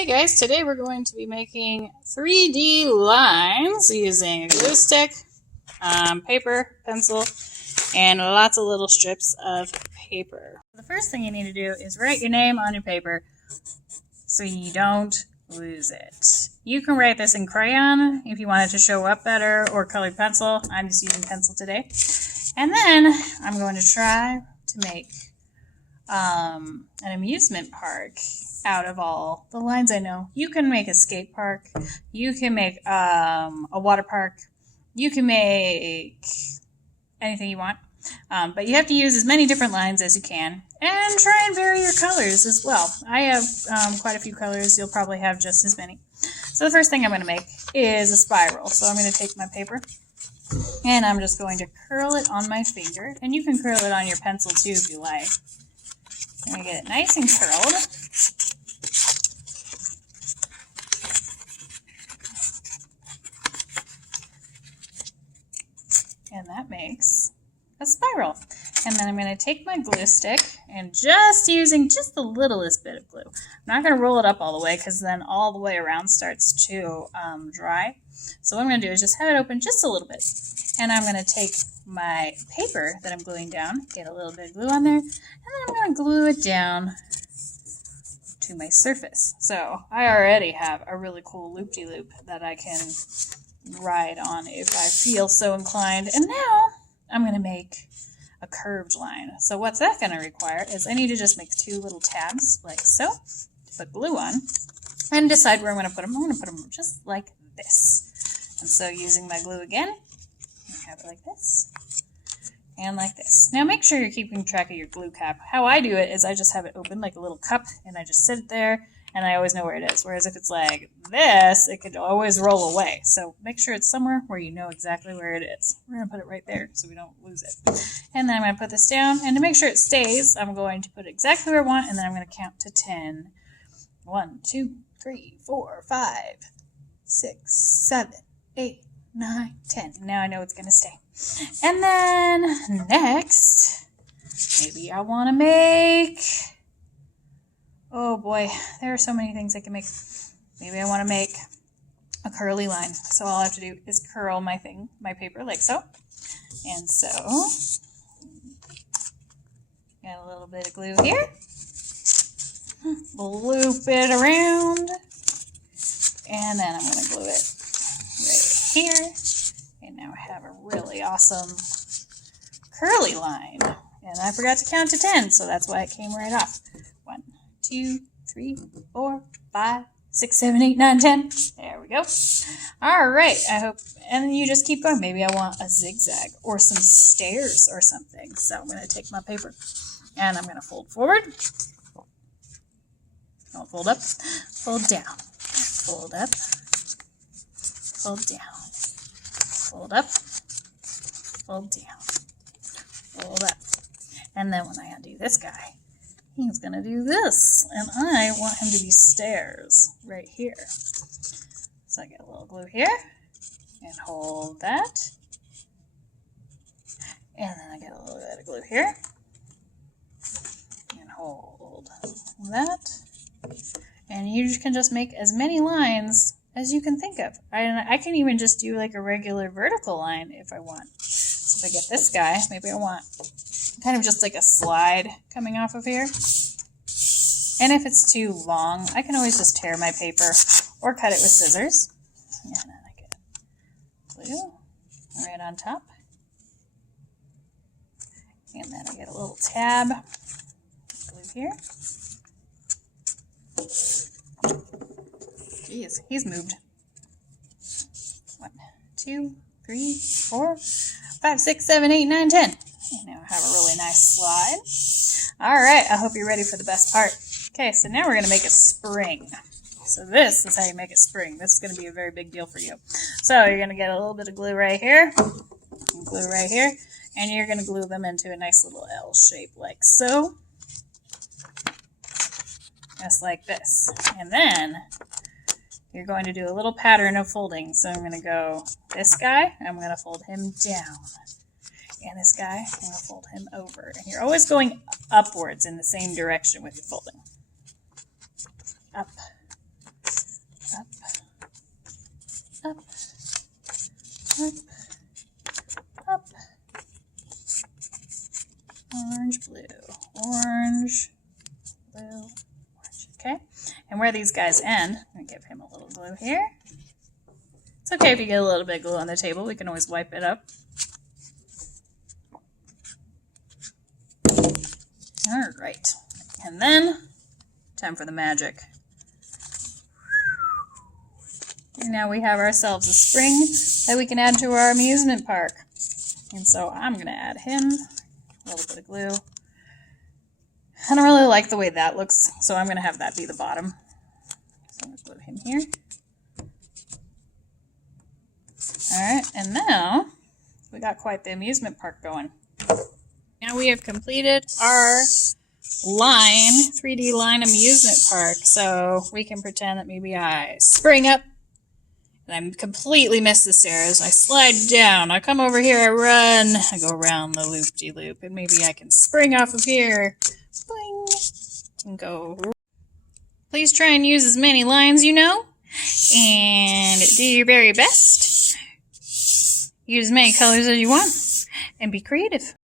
Hey guys, today we're going to be making 3D lines using a glue stick, paper, pencil, and lots of little strips of paper. The first thing you need to do is write your name on your paper so you don't lose it. You can write this in crayon if you want it to show up better, or colored pencil. I'm just using pencil today. And then I'm going to try to make an amusement park out of all the lines I know. You can make a skate park, you can make a water park, you can make anything you want, but you have to use as many different lines as you can, and try and vary your colors as well. I have quite a few colors. You'll probably have just as many. So the first thing I'm going to make is a spiral. So I'm going to take my paper and I'm just going to curl it on my finger, and you can curl it on your pencil too if you like. I'm going to get it nice and curled. And that makes a spiral. And then I'm going to take my glue stick and just using just the littlest bit of glue. I'm not going to roll it up all the way because then all the way around starts to dry. So what I'm going to do is just have it open just a little bit. And I'm going to take my paper that I'm gluing down, get a little bit of glue on there, and then I'm going to glue it down to my surface. So I already have a really cool loop-de-loop that I can ride on if I feel so inclined. And now I'm going to make a curved line. So what's that going to require is I need to just make two little tabs like so, to put glue on, and decide where I'm going to put them. I'm going to put them just like this. And so using my glue again, I have it like this and like this. Now make sure you're keeping track of your glue cap. How I do it is I just have it open like a little cup, and I just sit it there, and I always know where it is. Whereas if it's like this, it could always roll away. So make sure it's somewhere where you know exactly where it is. We're going to put it right there so we don't lose it. And then I'm going to put this down. And to make sure it stays, I'm going to put it exactly where I want. And then I'm going to count to 10. 1, 2, 3, 4, 5, 6, 7, 8, 9, 10. Now I know it's going to stay. And then next, maybe I want to make... Oh boy, there are so many things I can make. Maybe I want to make a curly line. So all I have to do is curl my paper like so. And so, got a little bit of glue here. Loop it around. And then I'm going to glue it right here. And now I have a really awesome curly line. And I forgot to count to 10, so that's why it came right off. 1, 2, 3, 4, 5, 6, 7, 8, 9, 10. There we go. All right. I hope, and then you just keep going. Maybe I want a zigzag or some stairs or something. So I'm going to take my paper and I'm going to fold forward. Don't fold up, fold down, fold up, fold down, fold up, fold down, fold up. And then when I undo this guy, he's going to do this, and I want him to be stairs right here. So I get a little glue here, and hold that, and then I get a little bit of glue here, and hold that, and you can just make as many lines as you can think of. I can even just do like a regular vertical line if I want. So if I get this guy, maybe I want kind of just like a slide coming off of here. And if it's too long, I can always just tear my paper or cut it with scissors. And then I get glue right on top. And then I get a little tab, glue here. Geez, he's moved. 1, 2, 3, 4, 5, 6, 7, 8, 9, 10. And now I have a really nice slide. All right, I hope you're ready for the best part. Okay, so now we're going to make a spring. So this is how you make a spring. This is going to be a very big deal for you. So you're going to get a little bit of glue right here, glue right here, and you're going to glue them into a nice little L shape like so. Just like this. And then you're going to do a little pattern of folding. So I'm going to go this guy, I'm going to fold him down. And this guy, I'm going to fold him over. And you're always going upwards in the same direction with your folding. Up, where these guys end, I'm going to give him a little glue here. It's okay if you get a little bit of glue on the table. We can always wipe it up. All right. And then, time for the magic. And now we have ourselves a spring that we can add to our amusement park. And so I'm going to add him, a little bit of glue. I don't really like the way that looks, so I'm going to have that be the bottom. So I'm going to put him here. Alright, and now we got quite the amusement park going. Now we have completed our 3D line amusement park. So we can pretend that maybe I spring up and I completely miss the stairs. I slide down, I come over here, I run, I go around the loop-de-loop, and maybe I can spring off of here, boing, and go. Please try and use as many lines you know, and do your very best. Use as many colors as you want, and be creative.